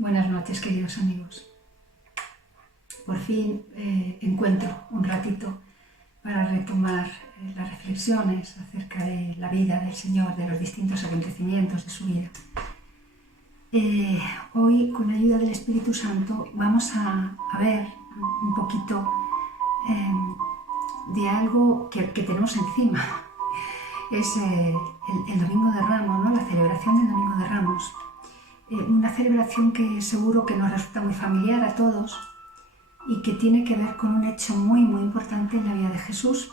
Buenas noches, queridos amigos. Por fin encuentro un ratito para retomar las reflexiones acerca de la vida del Señor, de los distintos acontecimientos de su vida. Hoy, con la ayuda del Espíritu Santo, vamos a ver un poquito de algo que tenemos encima. Es el Domingo de Ramos, ¿no? La celebración del Domingo de Ramos. Una celebración que seguro que nos resulta muy familiar a todos y que tiene que ver con un hecho muy importante en la vida de Jesús,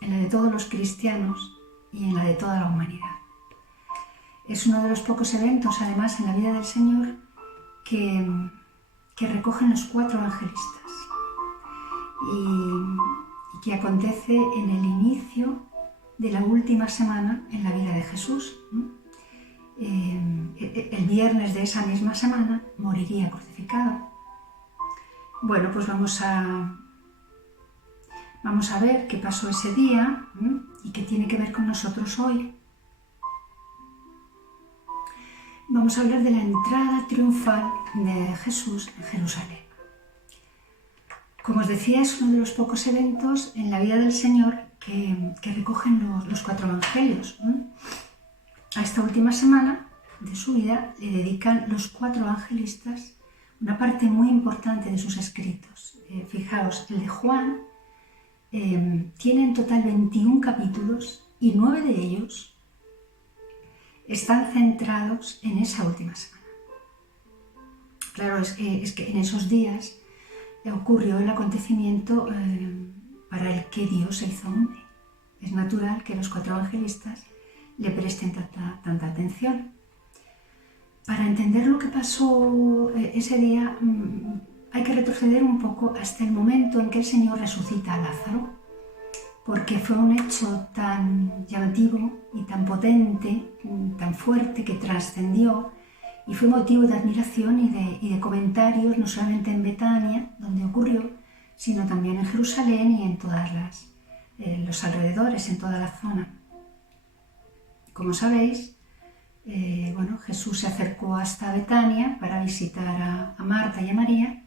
en la de todos los cristianos y en la de toda la humanidad. Es uno de los pocos eventos, además, en la vida del Señor que recogen los 4 evangelistas y que acontece en el inicio de la última semana en la vida de Jesús. El viernes de esa misma semana moriría crucificado. Bueno, pues vamos a ver qué pasó ese día y qué tiene que ver con nosotros hoy. Vamos a hablar de la entrada triunfal de Jesús en Jerusalén. Como os decía, es uno de los pocos eventos en la vida del Señor que recogen los 4 evangelios. A esta última semana de su vida le dedican los 4 evangelistas una parte muy importante de sus escritos. Fijaos, el de Juan tiene en total 21 capítulos y 9 de ellos están centrados en esa última semana. Claro, es que en esos días ocurrió el acontecimiento para el que Dios se hizo hombre. Es natural que los 4 evangelistas le presten tanta atención. Para entender lo que pasó ese día hay que retroceder un poco hasta el momento en que el Señor resucita a Lázaro, porque fue un hecho tan llamativo y tan potente, tan fuerte, que trascendió y fue motivo de admiración y de comentarios, no solamente en Betania, donde ocurrió, sino también en Jerusalén y en todas los alrededores, en toda la zona. Como sabéis, Jesús se acercó hasta Betania para visitar a Marta y a María.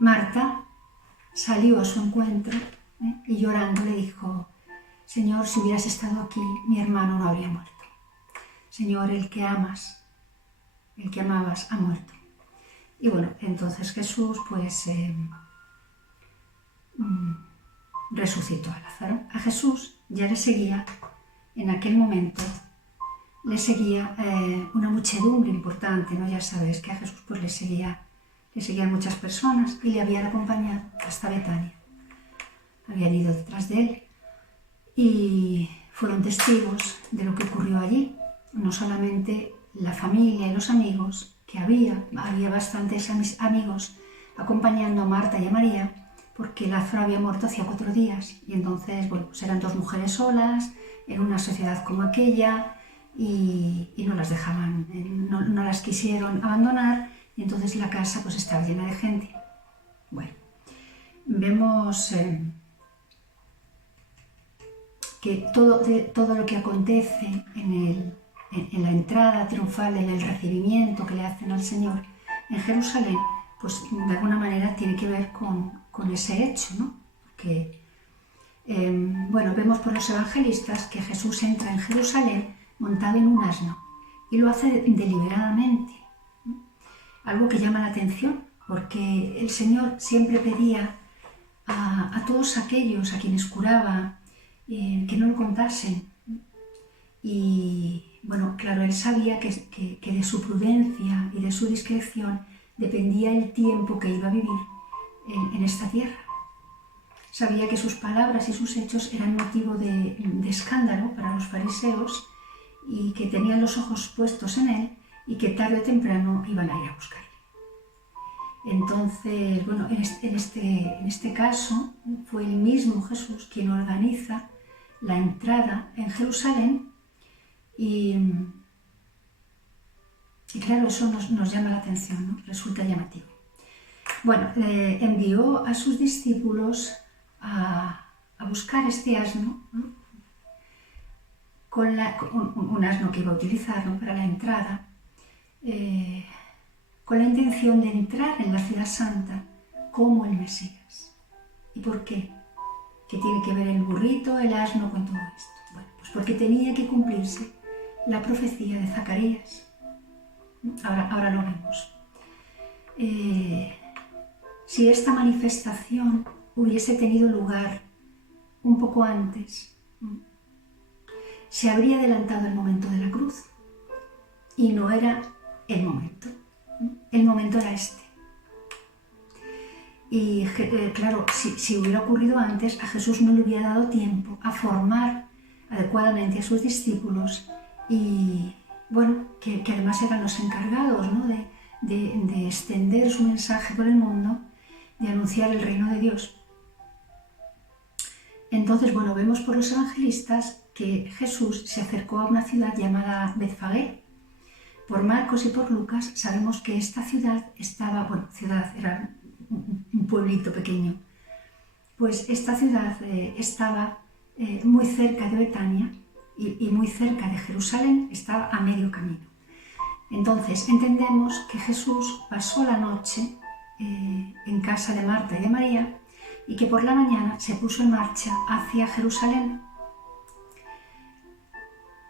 Marta salió a su encuentro y llorando le dijo: Señor, si hubieras estado aquí, mi hermano no habría muerto. Señor, el que amabas, ha muerto. Y bueno, entonces Jesús resucitó a Lázaro. A Jesús ya le seguía, en aquel momento, le seguía una muchedumbre importante, ¿no? Ya sabéis que a Jesús le seguían muchas personas y le habían acompañado hasta Betania. Habían ido detrás de él y fueron testigos de lo que ocurrió allí. No solamente la familia y los amigos, que había bastantes amigos acompañando a Marta y a María, porque Lázaro había muerto hacía 4 días y entonces, eran 2 mujeres solas en una sociedad como aquella y no las dejaban, no las quisieron abandonar y entonces la casa estaba llena de gente. Bueno, vemos que todo lo que acontece en la entrada triunfal, en el recibimiento que le hacen al Señor en Jerusalén, de alguna manera tiene que ver con ese hecho, ¿no? Porque, vemos por los evangelistas que Jesús entra en Jerusalén montado en un asno y lo hace deliberadamente, ¿no? Algo que llama la atención, porque el Señor siempre pedía a todos aquellos a quienes curaba que no lo contasen. Y claro, él sabía que de su prudencia y de su discreción dependía el tiempo que iba a vivir en esta tierra. Sabía que sus palabras y sus hechos eran motivo de escándalo para los fariseos y que tenían los ojos puestos en él y que tarde o temprano iban a ir a buscarle. Entonces, en este caso fue el mismo Jesús quien organiza la entrada en Jerusalén y claro, eso nos llama la atención, ¿no? Resulta llamativo. Envió a sus discípulos a buscar este asno, ¿no? un asno que iba a utilizar, ¿no?, para la entrada, con la intención de entrar en la ciudad santa como el Mesías. ¿Y por qué? ¿Qué tiene que ver el burrito, el asno con todo esto? Bueno, pues porque tenía que cumplirse la profecía de Zacarías. Ahora lo vemos. Si esta manifestación hubiese tenido lugar un poco antes, se habría adelantado el momento de la cruz y no era el momento. El momento era este. Y claro, si hubiera ocurrido antes, a Jesús no le hubiera dado tiempo a formar adecuadamente a sus discípulos y, bueno, que además eran los encargados, ¿no?, de extender su mensaje por el mundo, de anunciar el reino de Dios. Entonces, bueno, vemos por los evangelistas que Jesús se acercó a una ciudad llamada Betfagé. Por Marcos y por Lucas sabemos que esta ciudad estaba, era un pueblito pequeño, pues esta ciudad estaba muy cerca de Betania y muy cerca de Jerusalén, estaba a medio camino. Entonces entendemos que Jesús pasó la noche en casa de Marta y de María y que por la mañana se puso en marcha hacia Jerusalén.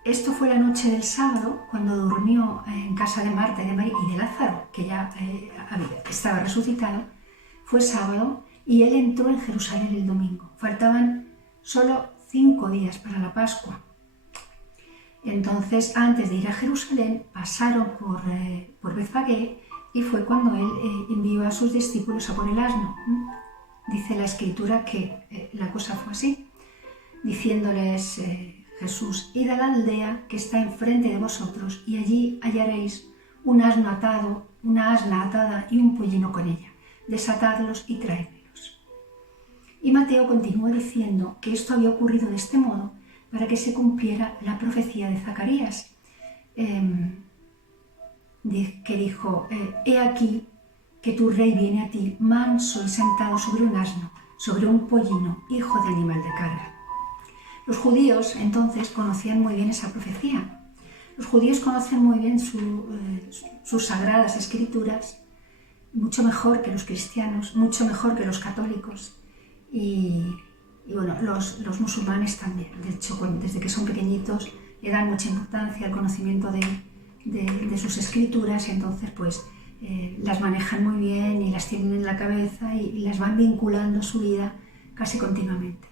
Esto fue la noche del sábado, cuando durmió en casa de Marta y de María y de Lázaro, que ya estaba resucitado. Fue sábado y él entró en Jerusalén el domingo. Faltaban solo 5 días para la Pascua. Entonces, antes de ir a Jerusalén, pasaron por Betfagé y fue cuando él envió a sus discípulos a por el asno. Dice la Escritura que la cosa fue así, diciéndoles Jesús: id a la aldea que está enfrente de vosotros y allí hallaréis un asno atado, una asna atada y un pollino con ella. Desatadlos y traédmelos. Y Mateo continúa diciendo que esto había ocurrido de este modo para que se cumpliera la profecía de Zacarías, que dijo: he aquí que tu rey viene a ti manso y sentado sobre un asno, sobre un pollino, hijo de animal de carga. Los judíos entonces conocían muy bien esa profecía. Los judíos conocen muy bien sus sagradas escrituras, mucho mejor que los cristianos, mucho mejor que los católicos y bueno, los musulmanes también. De hecho, desde que son pequeñitos le dan mucha importancia al conocimiento de sus escrituras y entonces pues las manejan muy bien y las tienen en la cabeza y las van vinculando a su vida casi continuamente.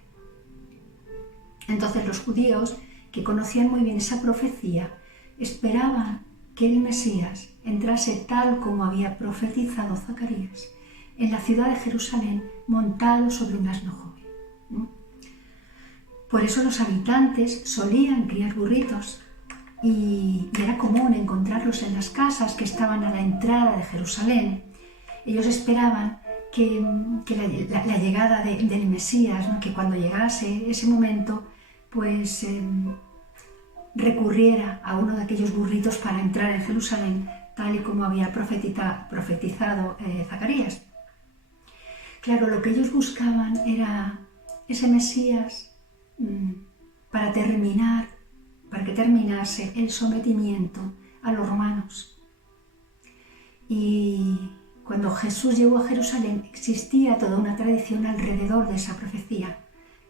Entonces los judíos, que conocían muy bien esa profecía, esperaban que el Mesías entrase tal como había profetizado Zacarías en la ciudad de Jerusalén montado sobre un asno joven. Por eso los habitantes solían criar burritos y era común encontrarlos en las casas que estaban a la entrada de Jerusalén. Ellos esperaban que la llegada del Mesías, ¿no?, que cuando llegase ese momento, pues recurriera a uno de aquellos burritos para entrar en Jerusalén, tal y como había profetizado Zacarías. Claro, lo que ellos buscaban era ese Mesías para que terminase el sometimiento a los romanos. Y cuando Jesús llegó a Jerusalén existía toda una tradición alrededor de esa profecía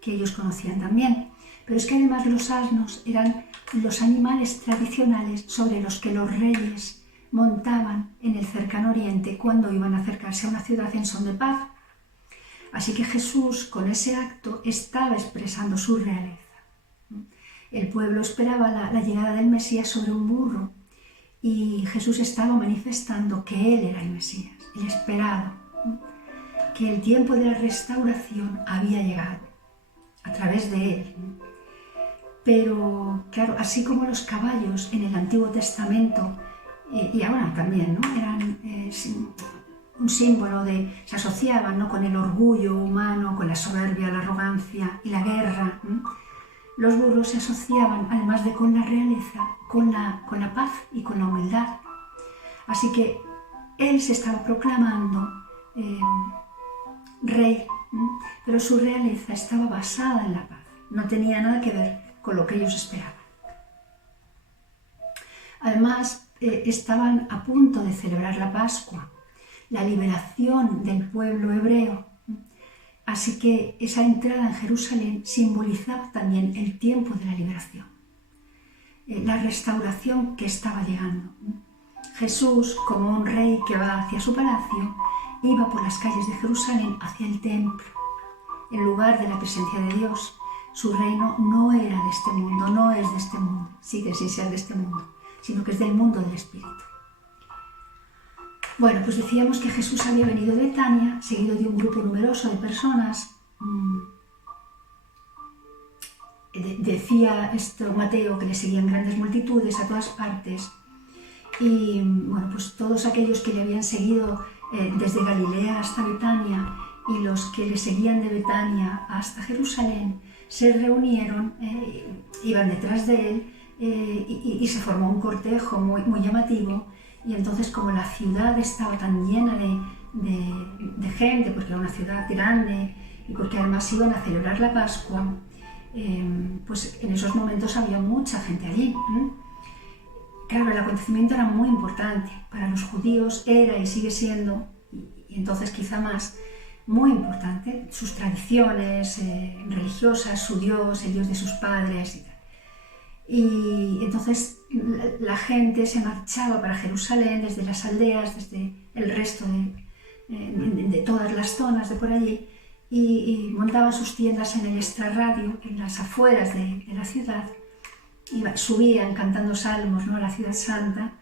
que ellos conocían también. Pero es que además los asnos eran los animales tradicionales sobre los que los reyes montaban en el cercano oriente cuando iban a acercarse a una ciudad en son de paz. Así que Jesús, con ese acto, estaba expresando su realeza. El pueblo esperaba la llegada del Mesías sobre un burro y Jesús estaba manifestando que Él era el Mesías, el esperado, que el tiempo de la restauración había llegado a través de Él. Pero, claro, así como los caballos en el Antiguo Testamento, y ahora también, ¿no?, eran un símbolo se asociaban, ¿no?, con el orgullo humano, con la soberbia, la arrogancia y la guerra. Los burros se asociaban, además de con la realeza, con la paz y con la humildad. Así que él se estaba proclamando rey, pero su realeza estaba basada en la paz. No tenía nada que ver con lo que ellos esperaban. además estaban a punto de celebrar la Pascua, la liberación del pueblo hebreo. Así que esa entrada en Jerusalén simbolizaba también el tiempo de la liberación, la restauración que estaba llegando. Jesús, como un rey que va hacia su palacio, iba por las calles de Jerusalén hacia el templo, el lugar de la presencia de Dios. Su reino no era de este mundo, no es de este mundo, sigue sin ser de este mundo, sino que es del mundo del Espíritu. Bueno, pues decíamos que Jesús había venido de Betania, seguido de un grupo numeroso de personas. Decía esto Mateo, que le seguían grandes multitudes a todas partes. Y bueno, pues todos aquellos que le habían seguido desde Galilea hasta Betania y los que le seguían de Betania hasta Jerusalén se reunieron, iban detrás de él y se formó un cortejo muy llamativo. Y entonces, como la ciudad estaba tan llena de gente, porque era una ciudad grande y porque además iban a celebrar la Pascua, pues en esos momentos había mucha gente allí. Claro, el acontecimiento era muy importante. Para los judíos era y sigue siendo, y entonces quizá más, muy importante. Sus tradiciones religiosas, su Dios, el Dios de sus padres y tal. Y entonces la gente se marchaba para Jerusalén desde las aldeas, desde el resto de todas las zonas de por allí, y montaban sus tiendas en el extrarradio, en las afueras de la ciudad, y subían cantando salmos, ¿no?, a la ciudad santa,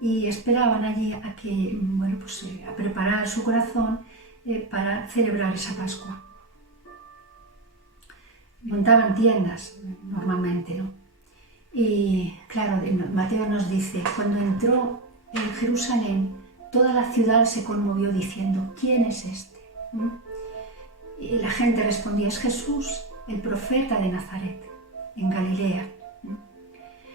y esperaban allí a que, bueno, pues a preparar su corazón para celebrar esa Pascua. Montaban tiendas normalmente, ¿no? Y claro, Mateo nos dice, cuando entró en Jerusalén, toda la ciudad se conmovió diciendo, ¿quién es este? Y la gente respondía, es Jesús, el profeta de Nazaret, en Galilea.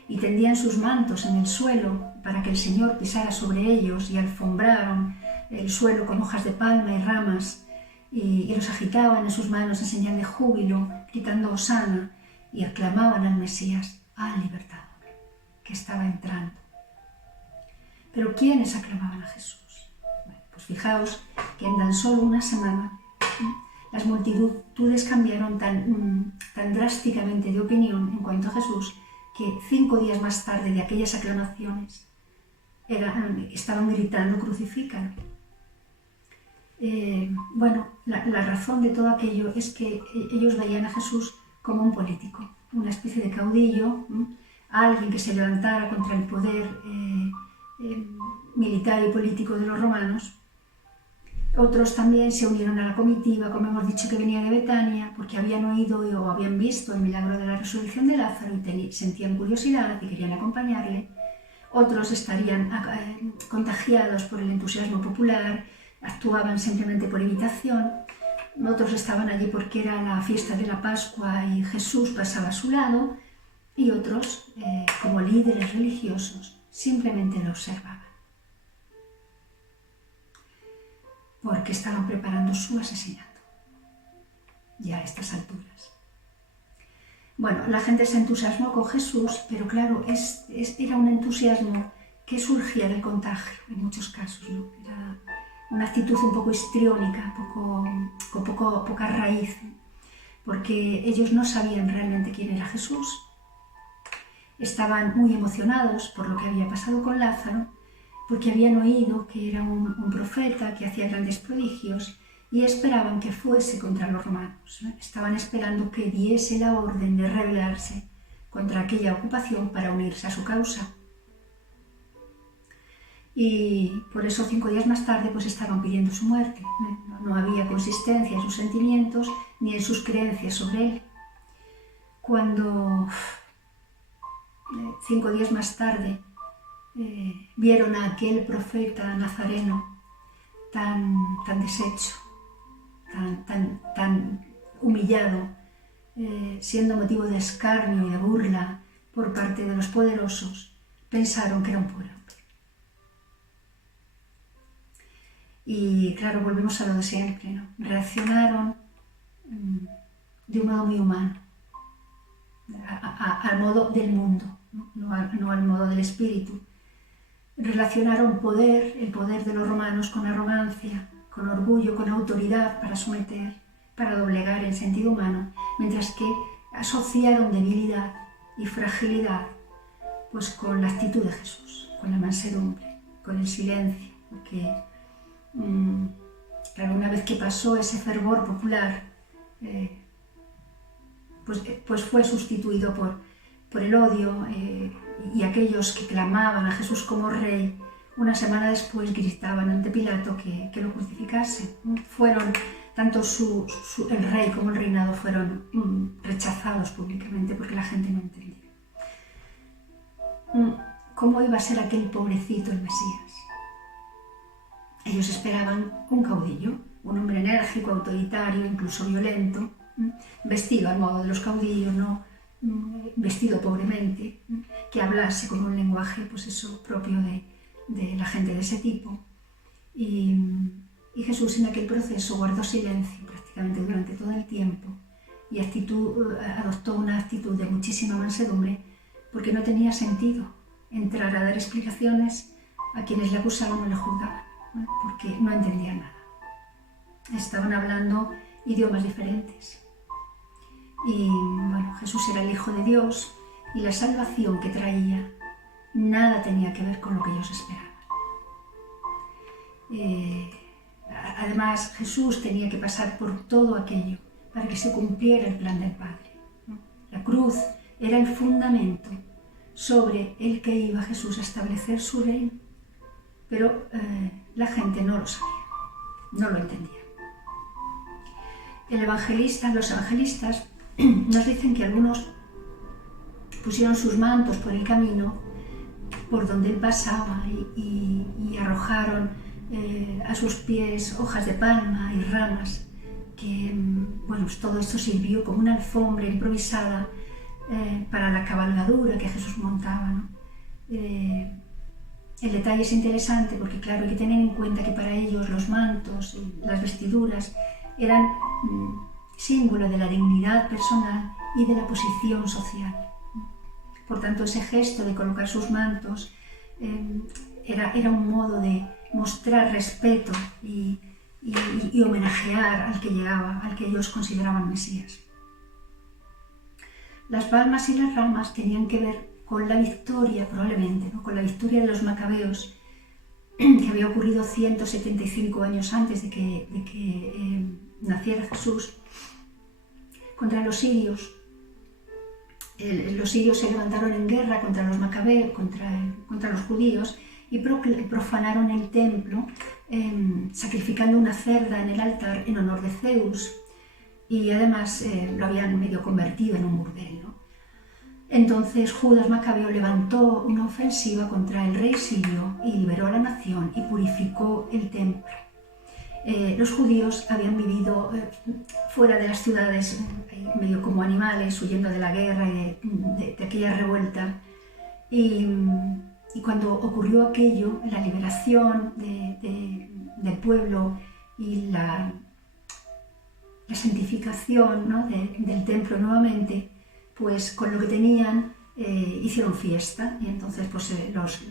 Y tendían sus mantos en el suelo para que el Señor pisara sobre ellos y alfombraron el suelo con hojas de palma y ramas y los agitaban en sus manos en señal de júbilo, gritando Hosana, y aclamaban al Mesías, al libertador, que estaba entrando. Pero ¿quiénes aclamaban a Jesús? Bueno, pues fijaos que en tan solo una semana las multitudes cambiaron tan drásticamente de opinión en cuanto a Jesús que 5 días más tarde de aquellas aclamaciones estaban gritando crucifícalo. Bueno, la razón de todo aquello es que ellos veían a Jesús como un político, una especie de caudillo, alguien que se levantara contra el poder militar y político de los romanos. Otros también se unieron a la comitiva, como hemos dicho, que venía de Betania, porque habían oído o habían visto el milagro de la resurrección de Lázaro y sentían curiosidad y querían acompañarle. Otros estarían contagiados por el entusiasmo popular, actuaban simplemente por imitación. Otros estaban allí porque era la fiesta de la Pascua y Jesús pasaba a su lado, y otros, como líderes religiosos, simplemente lo observaban, porque estaban preparando su asesinato, ya a estas alturas. Bueno, la gente se entusiasmó con Jesús, pero claro, era un entusiasmo que surgía del contagio, en muchos casos, ¿no? Era una actitud un poco histriónica, con poca raíz, porque ellos no sabían realmente quién era Jesús. Estaban muy emocionados por lo que había pasado con Lázaro, porque habían oído que era un profeta que hacía grandes prodigios y esperaban que fuese contra los romanos, ¿no? Estaban esperando que diese la orden de rebelarse contra aquella ocupación para unirse a su causa. Y por eso 5 días más tarde pues estaban pidiendo su muerte. No había consistencia en sus sentimientos ni en sus creencias sobre él. Cuando 5 días más tarde vieron a aquel profeta nazareno tan deshecho, tan humillado, siendo motivo de escarnio y de burla por parte de los poderosos, pensaron que era un pobre hombre. Y claro, volvemos a lo de siempre, ¿no? Reaccionaron de un modo muy humano, al modo del mundo, no al modo del espíritu, relacionaron el poder de los romanos con arrogancia, con orgullo, con autoridad para someter, para doblegar en sentido humano, mientras que asociaron debilidad y fragilidad pues con la actitud de Jesús, con la mansedumbre, con el silencio, porque claro, una vez que pasó ese fervor popular, pues fue sustituido por el odio, y aquellos que clamaban a Jesús como rey, una semana después gritaban ante Pilato que lo crucificase. Fueron, tanto el rey como el reinado fueron rechazados públicamente porque la gente no entendía. ¿Cómo iba a ser aquel pobrecito el Mesías? Ellos esperaban un caudillo, un hombre enérgico, autoritario, incluso violento, vestido al modo de los caudillos, no vestido pobremente, que hablase con un lenguaje pues eso, propio de la gente de ese tipo. Y Jesús en aquel proceso guardó silencio prácticamente durante todo el tiempo y adoptó una actitud de muchísima mansedumbre, porque no tenía sentido entrar a dar explicaciones a quienes le acusaban o le juzgaban, ¿no? Porque no entendían nada. Estaban hablando idiomas diferentes. Y bueno, Jesús era el Hijo de Dios y la salvación que traía nada tenía que ver con lo que ellos esperaban. Además, Jesús tenía que pasar por todo aquello para que se cumpliera el plan del Padre, ¿no? La cruz era el fundamento sobre el que iba Jesús a establecer su reino, pero la gente no lo sabía, no lo entendía. Los evangelistas nos dicen que algunos pusieron sus mantos por el camino por donde él pasaba y arrojaron a sus pies hojas de palma y ramas, que bueno, pues todo esto sirvió como una alfombra improvisada para la cabalgadura que Jesús montaba, ¿no? El detalle es interesante porque, claro, hay que tener en cuenta que para ellos los mantos, las vestiduras, eran símbolo de la dignidad personal y de la posición social. Por tanto, ese gesto de colocar sus mantos era un modo de mostrar respeto y homenajear al que llegaba, al que ellos consideraban Mesías. Las palmas y las ramas tenían que ver con la victoria, probablemente, ¿no? Con la victoria de los macabeos, que había ocurrido 175 años antes de que naciera Jesús, contra los sirios. Los sirios se levantaron en guerra contra los macabeos, contra los judíos, y profanaron el templo, sacrificando una cerda en el altar en honor de Zeus, y además lo habían medio convertido en un burdel, ¿no? Entonces Judas Macabeo levantó una ofensiva contra el rey sirio y liberó a la nación y purificó el templo. Los judíos habían vivido fuera de las ciudades, medio como animales, huyendo de la guerra y de aquella revuelta. Y cuando ocurrió aquello, la liberación del pueblo y la santificación, ¿no? del templo nuevamente, pues con lo que tenían hicieron fiesta, y entonces pues,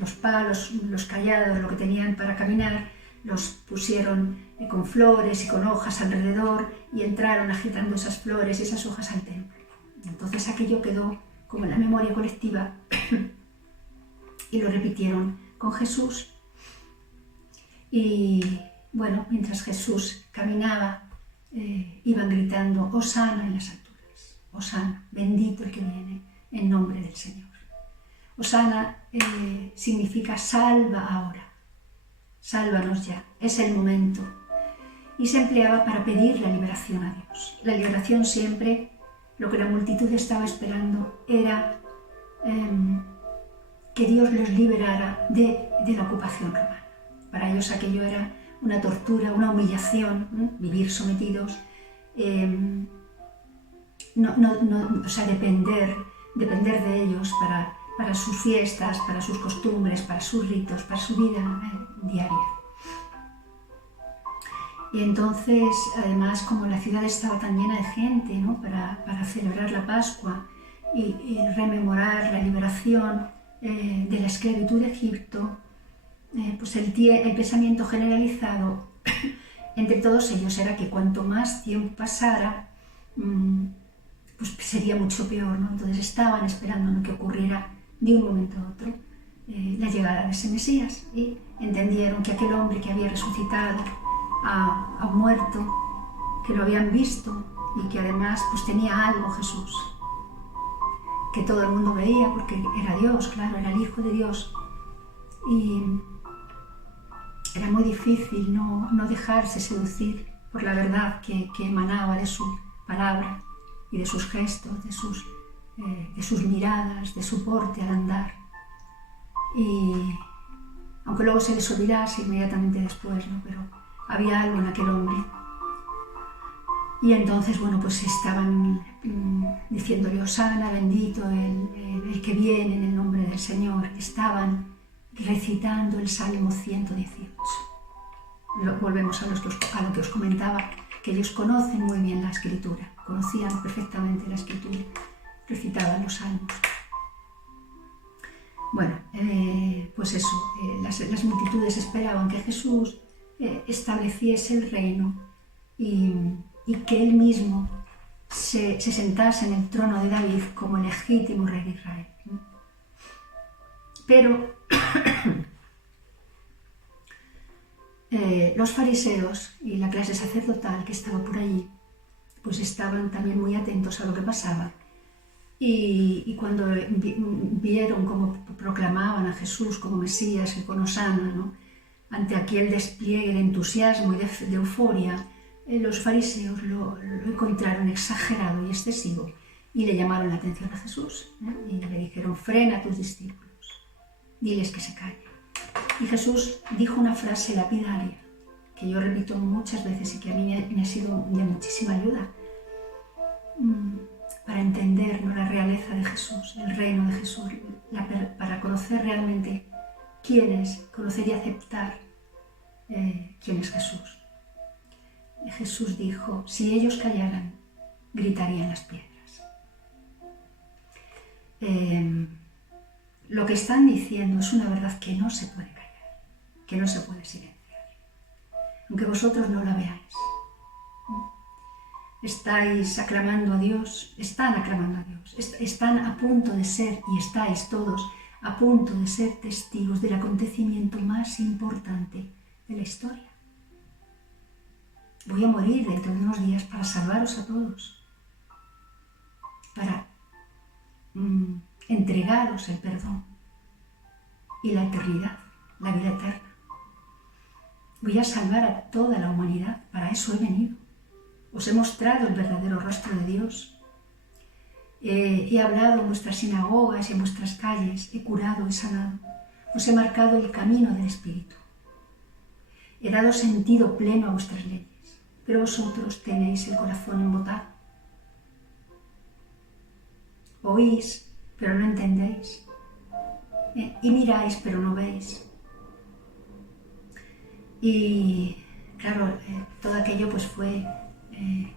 los palos, los callados, lo que tenían para caminar, los pusieron con flores y con hojas alrededor y entraron agitando esas flores y esas hojas al templo. Entonces aquello quedó como en la memoria colectiva y lo repitieron con Jesús. Y bueno, mientras Jesús caminaba, iban gritando: Hosana en las alturas, Hosana, bendito el que viene en nombre del Señor. Hosana significa salva ahora, sálvanos ya, es el momento. Y se empleaba para pedir la liberación a Dios. La liberación siempre, lo que la multitud estaba esperando era que Dios los liberara de la ocupación romana. Para ellos aquello era una tortura, una humillación, ¿no? Vivir sometidos, o sea, depender de ellos para sus fiestas, para sus costumbres, para sus ritos, para su vida diaria. Y entonces, además, como la ciudad estaba tan llena de gente, ¿no? para celebrar la Pascua y rememorar la liberación de la esclavitud de Egipto, pues el pensamiento generalizado entre todos ellos era que cuanto más tiempo pasara, pues sería mucho peor, ¿no? Entonces estaban esperando, ¿no?, que ocurriera de un momento a otro la llegada de ese Mesías, y entendieron que aquel hombre que había resucitado a un muerto, que lo habían visto y que además pues tenía algo, Jesús, que todo el mundo veía porque era Dios, claro, era el Hijo de Dios, y era muy difícil no dejarse seducir por la verdad que emanaba de su palabra y de sus gestos, de sus miradas, de su porte al andar. Y aunque luego se les olvidase inmediatamente después, ¿no?, pero había algo en aquel hombre. Y entonces, bueno, pues estaban diciéndole: Hosana, bendito el que viene en el nombre del Señor. Estaban recitando el Salmo 118. Volvemos a lo que os comentaba, que ellos conocen muy bien la Escritura, conocían perfectamente la Escritura, recitaban los salmos. Bueno, pues eso, las multitudes esperaban que Jesús estableciese el reino y que él mismo se sentase en el trono de David como el legítimo rey de Israel. Pero los fariseos y la clase sacerdotal que estaba por allí, pues estaban también muy atentos a lo que pasaba. Y cuando vieron cómo proclamaban a Jesús como Mesías y con Hosana, ¿no?, ante aquel despliegue de entusiasmo y de euforia, los fariseos lo encontraron exagerado y excesivo y le llamaron la atención a Jesús, y le dijeron: frena a tus discípulos, diles que se callen. Y Jesús dijo una frase lapidaria que yo repito muchas veces y que a mí me ha sido de muchísima ayuda para entender, ¿no?, la realeza de Jesús, el reino de Jesús, para conocer realmente quién es, conocer y aceptar quién es Jesús. Jesús dijo: si ellos callaran, gritarían las piedras. Lo que están diciendo es una verdad que no se puede callar, que no se puede silenciar, aunque vosotros no la veáis. Estáis aclamando a Dios, están aclamando a Dios, están a punto de ser, y estáis todos a punto de ser testigos del acontecimiento más importante de la historia. Voy a morir dentro de unos días para salvaros a todos, para entregaros el perdón y la eternidad, la vida eterna. Voy a salvar a toda la humanidad, para eso he venido. Os he mostrado el verdadero rostro de Dios. He hablado en vuestras sinagogas y en vuestras calles, he curado, he sanado. Os he marcado el camino del Espíritu. He dado sentido pleno a vuestras leyes, pero vosotros tenéis el corazón embotado. Oís, pero no entendéis. Y miráis, pero no veis. Y claro, todo aquello pues fue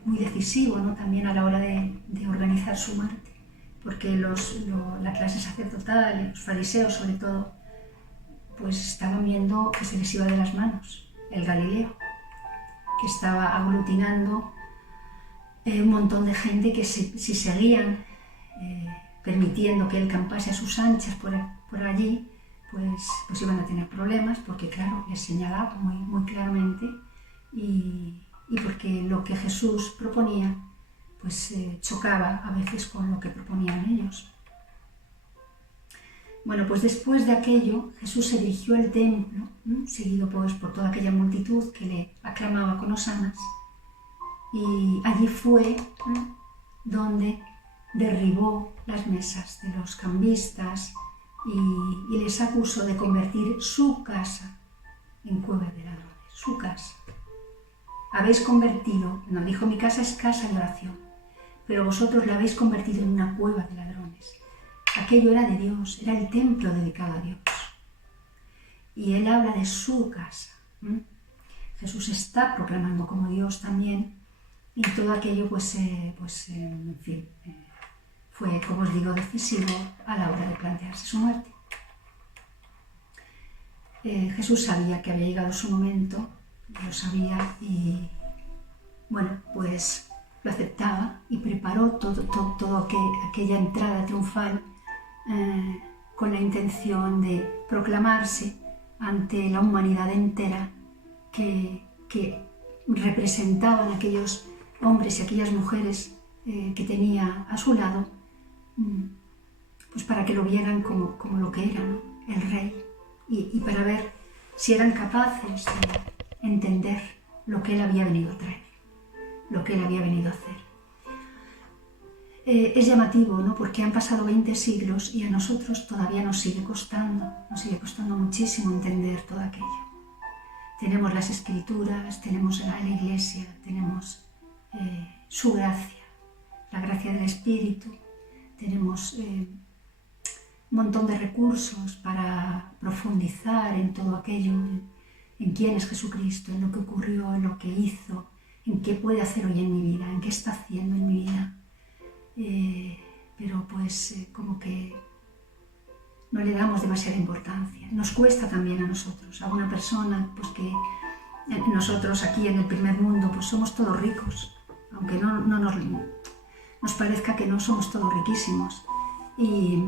muy decisivo, ¿no?, también a la hora de organizar su muerte, porque la clase sacerdotal, los fariseos sobre todo, pues estaban viendo que se les iba de las manos el Galileo, que estaba aglutinando un montón de gente que si seguían permitiendo que él campase a sus anchas por allí, pues iban a tener problemas, porque claro, les señalaba muy claramente y porque lo que Jesús proponía pues chocaba a veces con lo que proponían ellos. Bueno, pues después de aquello, Jesús se dirigió al templo, seguido pues por toda aquella multitud que le aclamaba con hosanas, y allí fue donde derribó las mesas de los cambistas y les acusó de convertir su casa en cueva de ladrones, su casa. Habéis convertido, no dijo, mi casa es casa de oración, pero vosotros la habéis convertido en una cueva de ladrones. Aquello era de Dios, era el templo dedicado a Dios. Y él habla de su casa. Jesús está proclamando como Dios también, y todo aquello en fin, fue, como os digo, decisivo a la hora de plantearse su muerte. Jesús sabía que había llegado su momento, lo sabía y bueno, pues lo aceptaba y preparó todo aquella entrada triunfal con la intención de proclamarse ante la humanidad entera que representaban aquellos hombres y aquellas mujeres que tenía a su lado, pues para que lo vieran como lo que era, ¿no? El Rey, y para ver si eran capaces de entender lo que Él había venido a traer, lo que Él había venido a hacer. Es llamativo, ¿no? Porque han pasado 20 siglos y a nosotros todavía nos sigue costando muchísimo entender todo aquello. Tenemos las Escrituras, tenemos la Iglesia, tenemos su gracia, la gracia del Espíritu, tenemos un montón de recursos para profundizar en todo aquello, en quién es Jesucristo, en lo que ocurrió, en lo que hizo, en qué puede hacer hoy en mi vida, en qué está haciendo en mi vida. Pero pues como que no le damos demasiada importancia. Nos cuesta también a nosotros, a una persona pues que nosotros aquí en el primer mundo pues somos todos ricos, aunque no nos parezca que no somos todos riquísimos. Y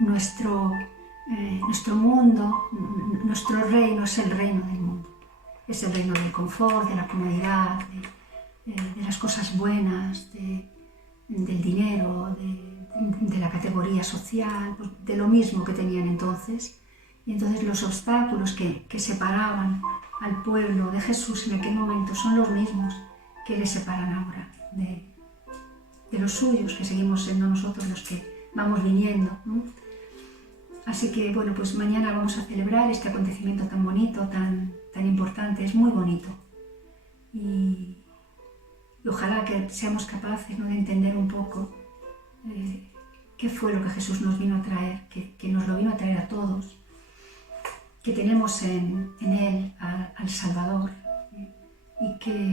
nuestro mundo, nuestro reino es el reino del mundo. Es el reino del confort, de la comodidad, de las cosas buenas, del dinero, de la categoría social, pues de lo mismo que tenían entonces. Y entonces los obstáculos que separaban al pueblo de Jesús en aquel momento son los mismos que le separan ahora de los suyos, que seguimos siendo nosotros los que vamos viniendo, ¿no? Así que bueno, pues mañana vamos a celebrar este acontecimiento tan bonito, tan importante, es muy bonito. Y ojalá que seamos capaces, ¿no?, de entender un poco qué fue lo que Jesús nos vino a traer, que nos lo vino a traer a todos, que tenemos en Él al Salvador, y que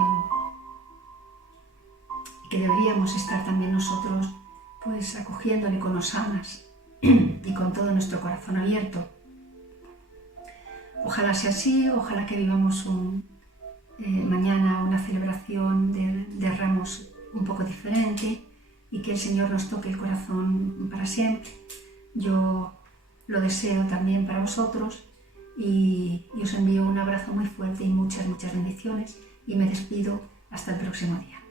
deberíamos estar también nosotros pues acogiéndole con hosanas y con todo nuestro corazón abierto. Ojalá sea así, ojalá que vivamos mañana una celebración de Ramos un poco diferente y que el Señor nos toque el corazón para siempre. Yo lo deseo también para vosotros y os envío un abrazo muy fuerte y muchas bendiciones y me despido hasta el próximo día.